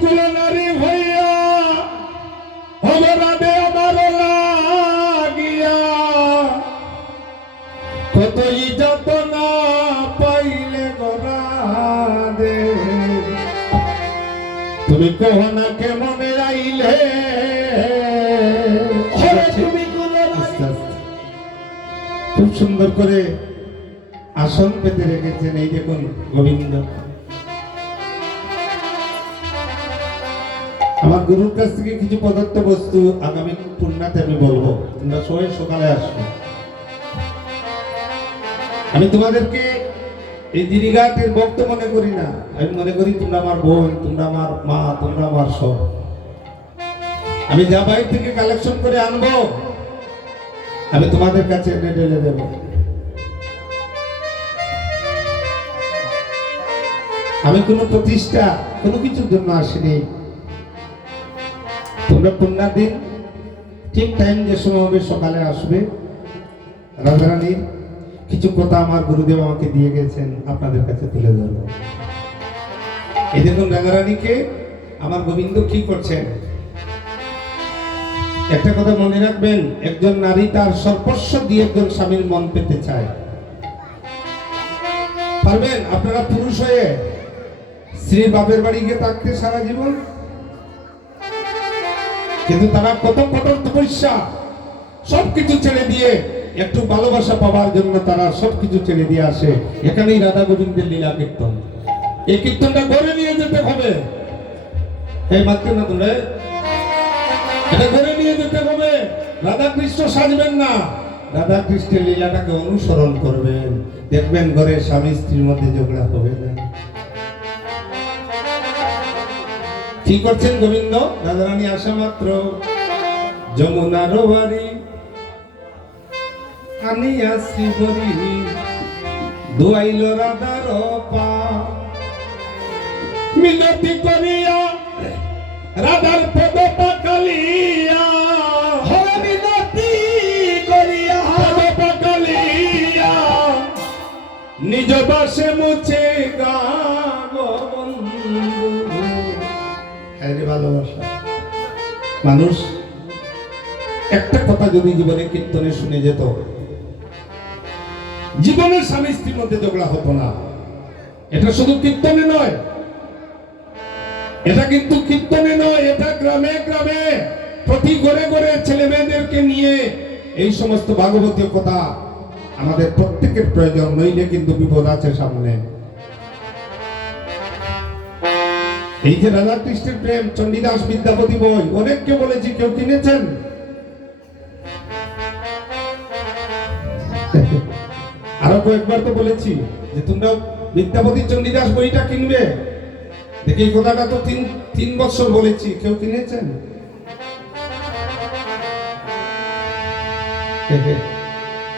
কুলনারী হইয়া অবরাদে আমার লাগিয়া কতই যত পাইলে গরাদে তুমি কহনা কেমনে আইলে? আস্তে। খুব সুন্দর করে আসন পেতে রেখেছেন এই দেখুন গোবিন্দ। গুরুর কাছ থেকে কিছু পদার্থ বস্তু আগামী পূর্ণাতে আমি বলব। তোমরা সবাই সকালে আসবে। আমি তোমাদেরকে এই দিরিঘাটের ভক্ত মনে করি না। আমি মনে করি তোমরা আমার বোন, তোমরা আমার মা, তোমরা আমার সব। আমি যা বাইরে থেকে কালেকশন করে আনব, আমি তোমাদের কাছে এনে ঢেলে দেব। আমি কোনো প্রতিষ্ঠা, কোনো কিছুর জন্য আসিনি। পূর্ণার দিন, ঠিক টাইম যে সময় হবে সকালে আসবে রাধারানীর কিছু কথা আমার গুরুদেব আমাকে দিয়ে গেছেন, আপনাদের কাছে তুলে ধরবো। এই দেখুন রাধারানীকে আমার গোবিন্দ কি করছেন? একটা কথা মনে রাখবেন, একজন নারী তার সর্বস্ব দিয়ে একজন স্বামীর মন পেতে চায়। পারবেন? আপনারা পুরুষ হয়ে স্ত্রীর বাপের বাড়ি গিয়ে থাকতে সারা জীবন? কিন্তু তারা কত কঠোর তপস্যা, সবকিছু ছেড়ে দিয়ে একটু ভালোবাসা পাওয়ার জন্য তারা সবকিছু ছেড়ে দিয়ে আসে। এখানেই রাধা গোবিন্দের লীলা কীর্তন। এই কীর্তনটা করে নিয়ে যেতে হবে। এই মাত্র না তোমরা এটা করে নিয়ে যেতে হবে। রাধা কৃষ্ণ সাজবেন না। রাধা কৃষ্ণের লীলাটাকে অনুসরণ করবেন। দেখবেন ঘরে স্বামী স্ত্রীর মধ্যে ঝগড়া হবে না। কি করছেন গোবিন্দ? রাধারানী আসা মাত্র। যমুনার বাড়ি আনিয়া শ্রীহরি দুয়াইল রাধার পা। মিনতি করিয়া রাধার পদ পাকালিয়া নিজ বাসে মুছে ভালোবাসা। মানুষ, একটা কথা যদি জীবনে কীর্তনে শুনে যেত জীবনের স্বামী স্ত্রীর মধ্যে ঝগড়া হতো না। এটা শুধু কীর্তনে নয়। এটা কিন্তু কীর্তনে নয়, এটা গ্রামে গ্রামে, প্রতি ঘরে ঘরে ছেলে মেয়েদেরকে নিয়ে। এই সমস্ত ভাগবতীয় কথা আমাদের প্রত্যেকের প্রয়োজন, নইলে কিন্তু বিপদ আছে সামনে। এই যে রাধা কৃষ্ণের প্রেম, চণ্ডীদাস বিদ্যাপতি বই, অনেককে বলেছি কেউ কিনেছেন? আরও কয়েকবার তো বলেছি যে তোমরা বিদ্যাপতি, চণ্ডীদাস বইটা কিনবে। দেখি এই কথাটা তো তিন তিন বছর বলেছি, কেউ কিনেছেন?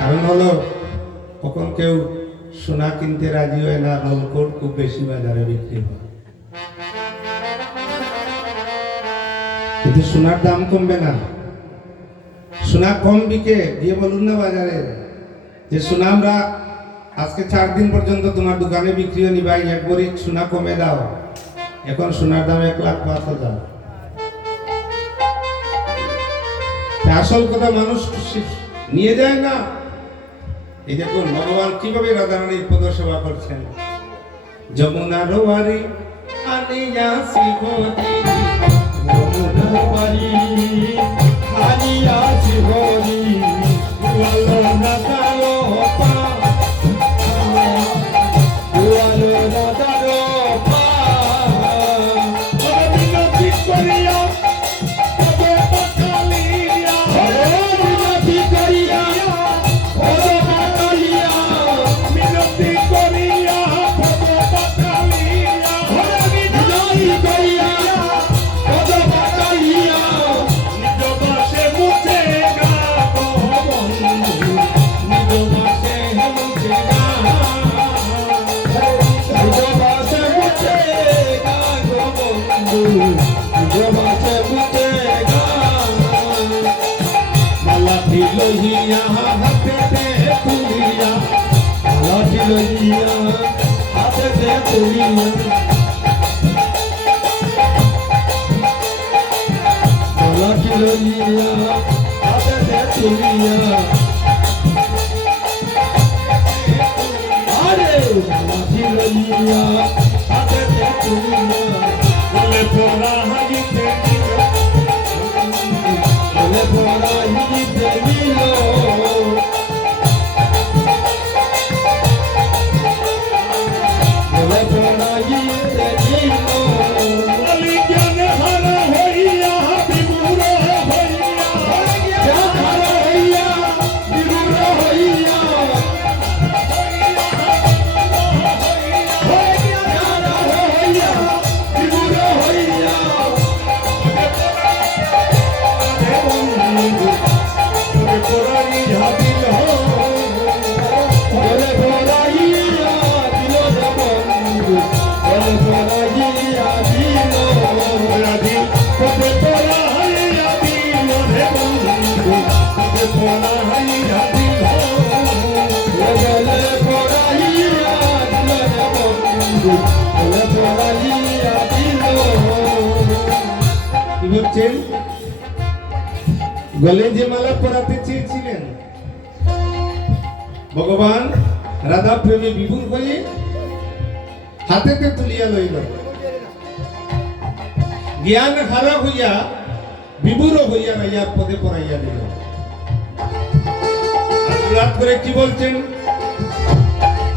কারণ হলো, কখন কেউ সোনা কিনতে রাজি হয় না নলকোট খুব বেশি বাজারে বিক্রি হয়। কিন্তু সোনার দাম কমবে না। সোনা কম বিকে গিয়ে বলুন না বাজারে। যে সোনা আমরা আজকে চার দিন পর্যন্ত তোমার দোকানে বিক্রি হয়নি ভাই এক ভরি সোনা কমে দাও। এখন সোনার দাম এক লাখ পাঁচ হাজার। আসল কথা মানুষ নিয়ে যায় না। এই দেখুন, ভগবান কীভাবে রাধারানীর পদ সেবা করছেন। যমুনার বাড়ি আনিয়া শ্রীপতি যমুনার লইয়া হাতে তুলিয়া আরে মাঝি লইয়া হাতে তুলিয়া বলে তোরা হাজিতে বলে পড়াইতে নিল বলে পড়াইতে নিল গলে যে মালা পরাতে চেয়েছিলেন। ভগবান রাধা প্রেমে বিভুর হয়ে হাতেতে তুলিয়া লইল। জ্ঞান হারা হইয়া বিভুর হইয়া রাইয়ার পদে পড়াইয়া দিল। রাত করে কি বলছেন?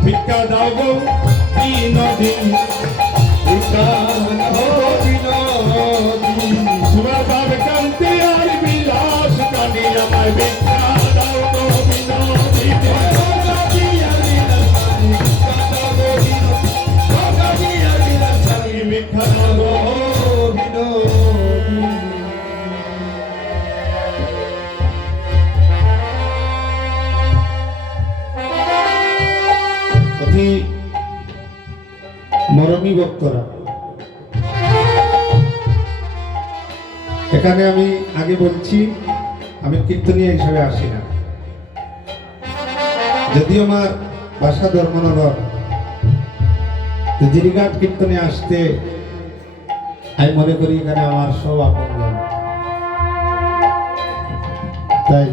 ভিক্ষা দাও গো তিন দিন মরমী বক্তরা এখানে আমি আগে বলছি আমি কীর্তনীয় হিসাবে আসি না। যদিও আমার বাসা ধর্মনগর জিরিঘাট কীর্তনে আসতে আমি মনে করি এখানে আমার সব আপন তাই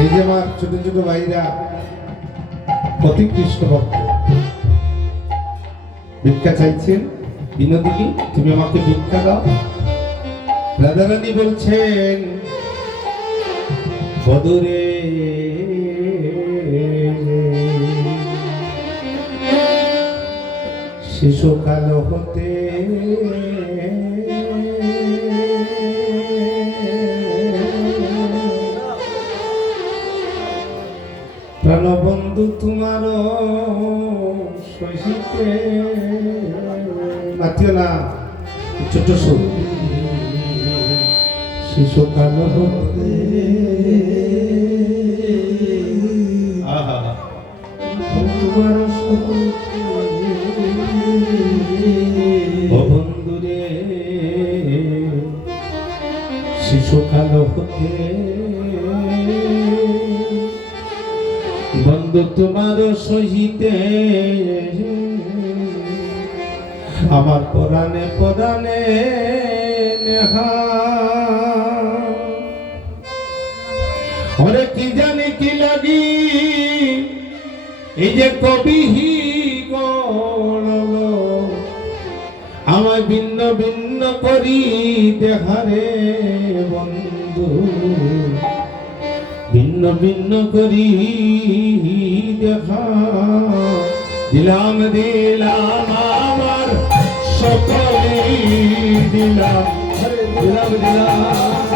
এই যে আমার ছোট ছোট ভাইরা অতি কৃষ্ণ ভক্ত, ভিক্ষা চাইছেন, বিনোদিনী, তুমি আমাকে ভিক্ষা দাও। রাধারানী বলছেন বদরে শিশুকাল হতে প্রাণবন্ধু তোমার শশীতে মাতিও না ছোট সুর। শিশুকাল হতে। আহা। তোমার বন্ধুরে। শিশুকাল হতে। বন্ধু তোমার সহিতে। আমার পরাণে পরাণে নেহা। ওরে কি জানি কি লাগি? এই যে কবি গড়ল আমায় ভিন্ন ভিন্ন করি দেখারে বন্ধু। ভিন্ন ভিন্ন করি দেখা। দিলাম দিলাম আমার সকলে দিলাম। দিলাম দিলাম।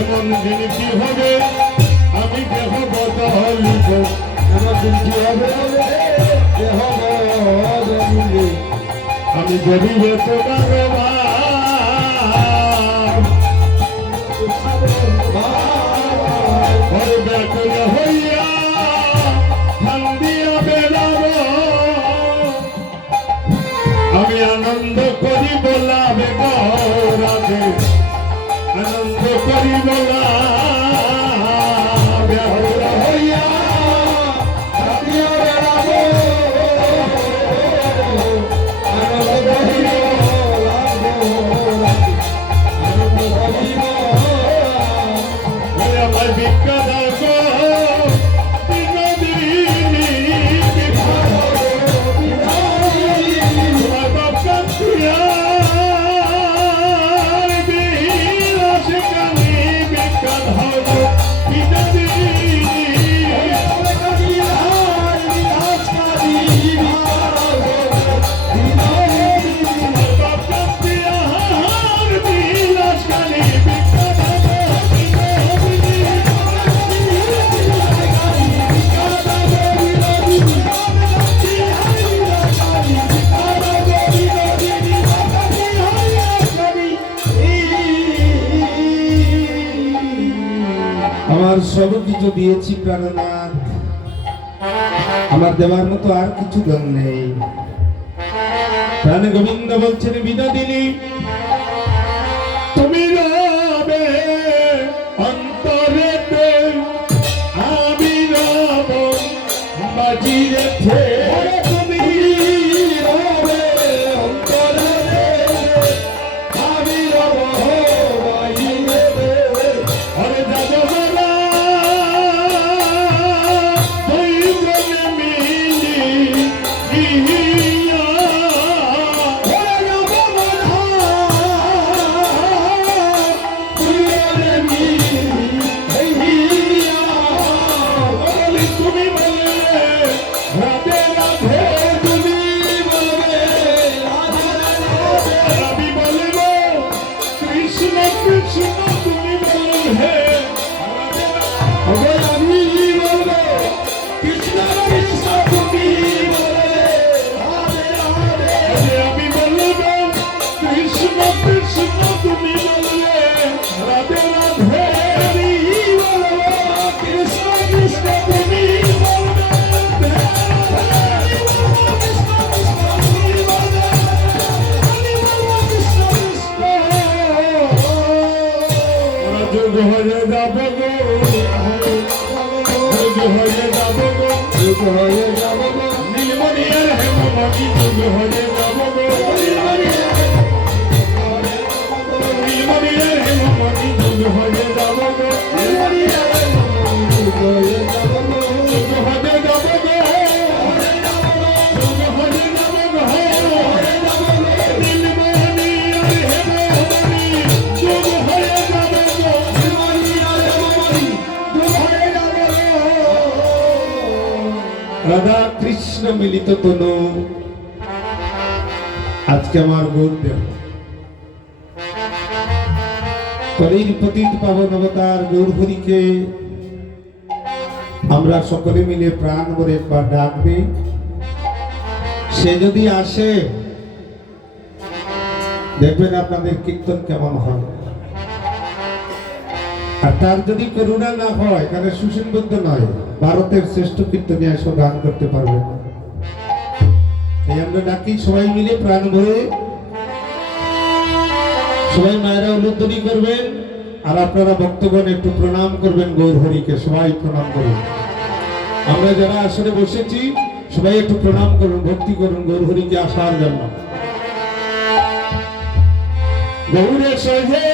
এমন দিন কি হবে, আমি দেহ বদা হইব। এমন দিন কি হবে, দেহ আমি গরিব তোমার হইয়া আমি আনন্দ করি বলা বেগ রাধে। আনন্দ করি বলাবে আমার সব কিছু দিয়েছি প্রাণনাথ। আমার দেওয়ার মতো আর কিছু দম নেই। গোবিন্দ বলছেন বিনোদিনী তুমি রবে অন্তরেতে আমি গো হয়ে যাব নীলমণি আর হেমমণি যুগ হয়ে মিলিত তনু আজকে আমার গৌরদেব কলির পতিত পাবন অবতার গৌরহরিকে আমরা সকলে মিলে প্রাণ করে একবার ডাকবে। সে যদি আসে, দেখবেন আপনাদের কীর্তন কেমন হয়। আর তার যদি করুণা না হয়, তাহলে সুসংবদ্ধ নয়, ভারতের শ্রেষ্ঠ কীর্তনে এসে গান করতে পারবে না এই আমরা ডাকি সবাই মিলে প্রাণ ভরে। সবাই মায়েরা উলুদ্ধনি করবেন, আর আপনারা ভক্তগণ একটু প্রণাম করবেন গৌর হরিকে সবাই প্রণাম করুন। আমরা যারা আসলে বসেছি, সবাই একটু প্রণাম করুন, ভক্তি করুন গৌর হরিকে আসার জন্য। গৌরে সহে